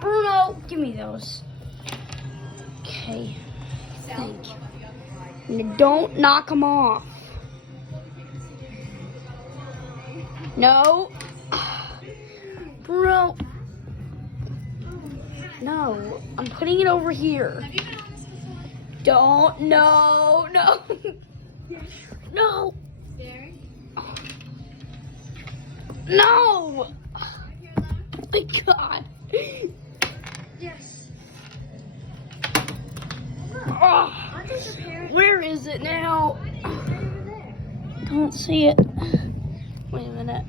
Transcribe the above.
Bruno, give me those. Okay. Thank you. Now don't knock them off. No. Bruno. No. I'm putting it over here. Don't. No. No. No. No. Oh my God. Yes. Oh, where is it now? Don't see it. Wait a minute.